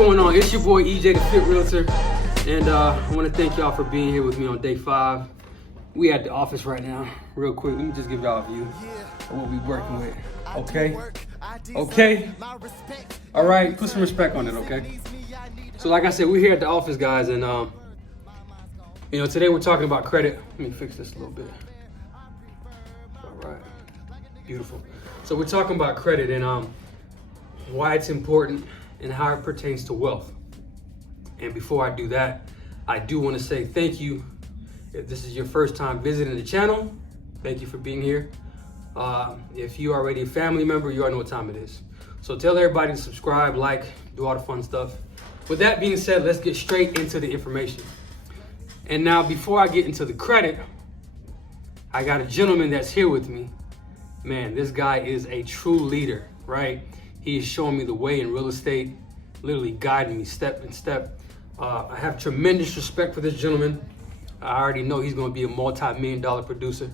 going on? It's your boy EJ, the Fit Realtor, and I want to thank y'all for being here with me on day 5. We at the office right now. Real quick, let me just give y'all a view of what we working with. Okay? Okay? All right, put some respect on it, okay? So like I said, we're here at the office, guys, and today we're talking about credit. Let me fix this a little bit. All right, beautiful. So we're talking about credit and why it's important and how it pertains to wealth. And before I do that, I do want to say thank you. If this is your first time visiting the channel, thank you for being here. If you are already a family member, you already know what time it is. So tell everybody to subscribe, like, do all the fun stuff. With that being said, let's get straight into the information. And now, before I get into the credit, I got a gentleman that's here with me. Man, this guy is a true leader, right? He is showing me the way in real estate, literally guiding me step by step. I have tremendous respect for this gentleman. I already know he's going to be a multi-million-dollar producer.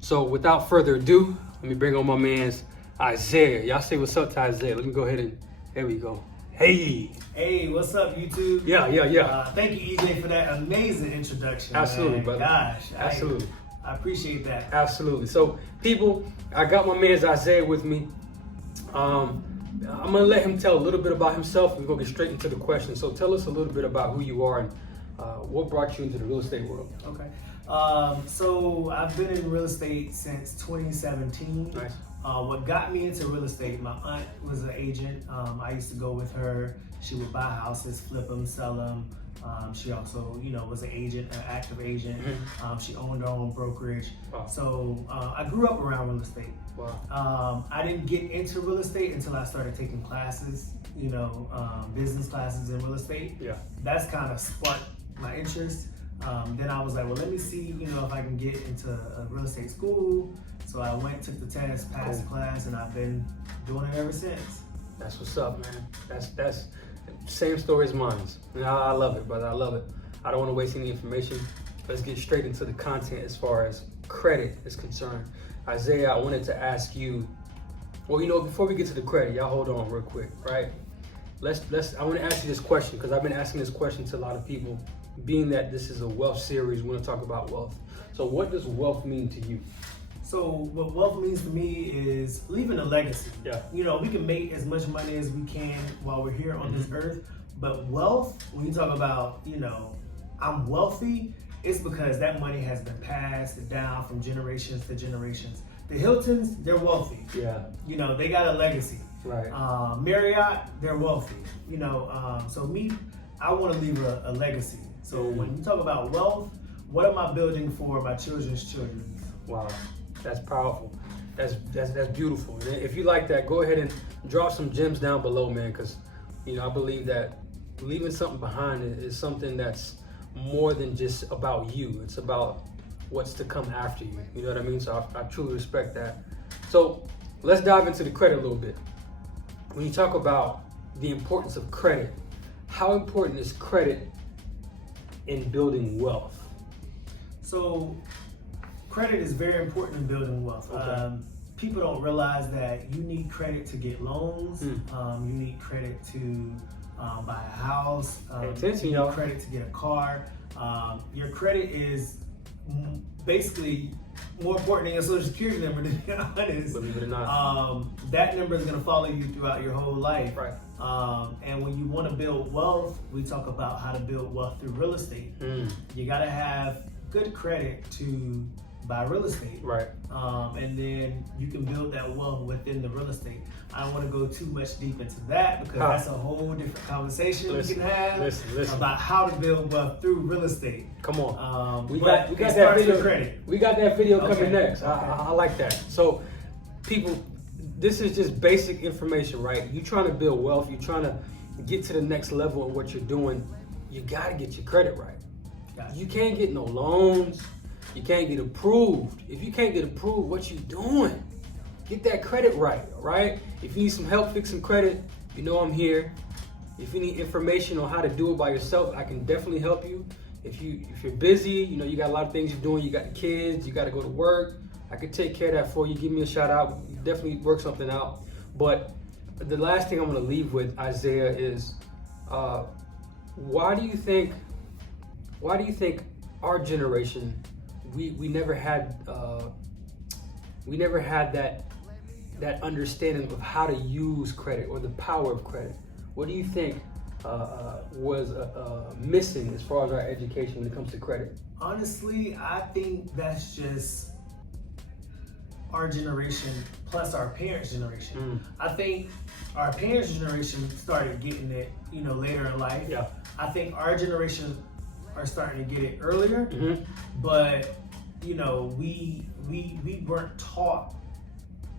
So without further ado, let me bring on my man's Isaiah. Y'all say what's up to Isaiah. Let me go ahead and, there we go. Hey. Hey, what's up, YouTube? Yeah. Thank you, EJ, for that amazing introduction. Absolutely, man. brother. Gosh. Absolutely. I appreciate that. Absolutely. So, people, I got my man's Isaiah with me. I'm going to let him tell a little bit about himself. We're going to get straight into the question. So tell us a little bit about who you are and what brought you into the real estate world. Okay. So I've been in real estate since 2017. Nice. What got me into real estate, my aunt was an agent. I used to go with her. She would buy houses, flip them, sell them. She also, was an agent, an active agent. Mm-hmm. She owned her own brokerage. Wow. So I grew up around real estate. Wow. I didn't get into real estate until I started taking classes, business classes in real estate. Yeah. That's kind of sparked my interest. Then I was like, well, let me see, if I can get into a real estate school. So I went, took the test, passed the class, and I've been doing it ever since. That's what's up, man. That's same story as mine. I love it, brother. I love it. I don't want to waste any information. Let's get straight into the content as far as credit is concerned. Isaiah, I wanted to ask you, well, before we get to the credit, y'all hold on real quick, right? I want to ask you this question because I've been asking this question to a lot of people, being that this is a wealth series, we want to talk about wealth. So what does wealth mean to you? So what wealth means to me is leaving a legacy. Yeah. We can make as much money as we can while we're here on this earth, but wealth, when you talk about, I'm wealthy, it's because that money has been passed down from generations to generations. The Hiltons, they're wealthy. Yeah. They got a legacy. Right. Marriott, they're wealthy. So me, I want to leave a legacy. So when you talk about wealth, what am I building for my children's children? Wow, that's powerful. That's beautiful. And if you like that, go ahead and drop some gems down below, man, because I believe that leaving something behind is something that's more than just about you. It's about what's to come after you. You know what I mean? So I truly respect that. So let's dive into the credit a little bit. When you talk about the importance of credit, how important is credit in building wealth? So credit is very important in building wealth. Okay. People don't realize that you need credit to get loans. You need credit to buy a house. You need credit to get a car. Your credit is basically more important than your social security number, to be honest. Believe it or not. That number is going to follow you throughout your whole life. Right. And when you want to build wealth, we talk about how to build wealth through real estate. You got to have good credit to buy real estate. Right. And then you can build that wealth within the real estate. I don't want to go too much deep into that because that's a whole different conversation we can have about how to build wealth through real estate. Come on. We got that video. Credit. We got that video coming next. I like that. So, people, this is just basic information, right? You're trying to build wealth. You're trying to get to the next level of what you're doing. You got to get your credit right. You can't get no loans. You can't get approved. If you can't get approved, what you doing? Get that credit right, all right? If you need some help fixing credit, I'm here. If you need information on how to do it by yourself, I can definitely help you. If you're busy, you got a lot of things you're doing, you got the kids, you got to go to work, I could take care of that for you. Give me a shout out. Definitely work something out. But the last thing I'm gonna leave with, Isaiah, is why do you think our generation, we never had that understanding of how to use credit or the power of credit? What do you think was missing as far as our education when it comes to credit? Honestly, I think that's just our generation plus our parents' generation. I think our parents' generation started getting it, later in life. Yeah. I think our generation are starting to get it earlier, but we weren't taught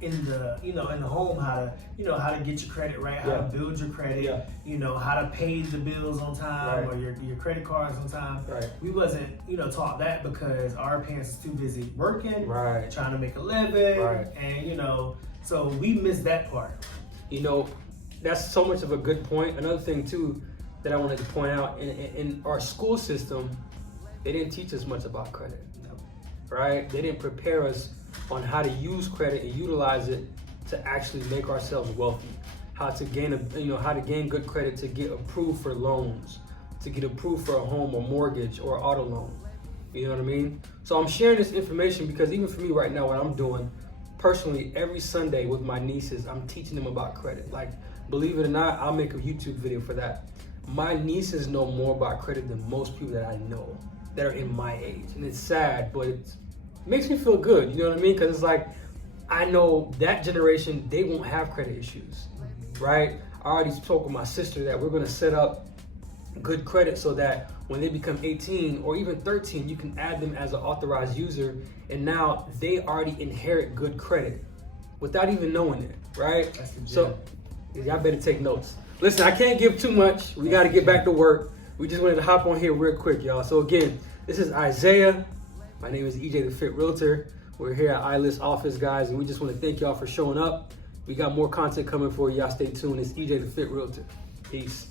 in the home how to get your credit right, how to build your credit, how to pay the bills on time, or your credit cards on time. We wasn't taught that because our parents is too busy working, trying to make a living, and so we missed that part. That's so much of a good point. Another thing too that I wanted to point out, in our school system, they didn't teach us much about credit. Right? They didn't prepare us on how to use credit and utilize it to actually make ourselves wealthy. How to gain good credit to get approved for loans, to get approved for a home or mortgage or auto loan. You know what I mean? So I'm sharing this information because even for me right now, what I'm doing personally every Sunday with my nieces, I'm teaching them about credit. Like, believe it or not, I'll make a YouTube video for that. My nieces know more about credit than most people that I know that are in my age. And it's sad, but it makes me feel good, you know what I mean? Because it's like, I know that generation, they won't have credit issues, right? I already spoke with my sister that we're gonna set up good credit so that when they become 18 or even 13, you can add them as an authorized user, and now they already inherit good credit without even knowing it, right? So y'all better take notes. Listen, I can't give too much. We gotta get back to work. We just wanted to hop on here real quick, y'all. So again, this is Isaiah. My name is EJ the Fit Realtor. We're here at iList Office, guys, and we just want to thank y'all for showing up. We got more content coming for you. Y'all stay tuned. It's EJ the Fit Realtor. Peace.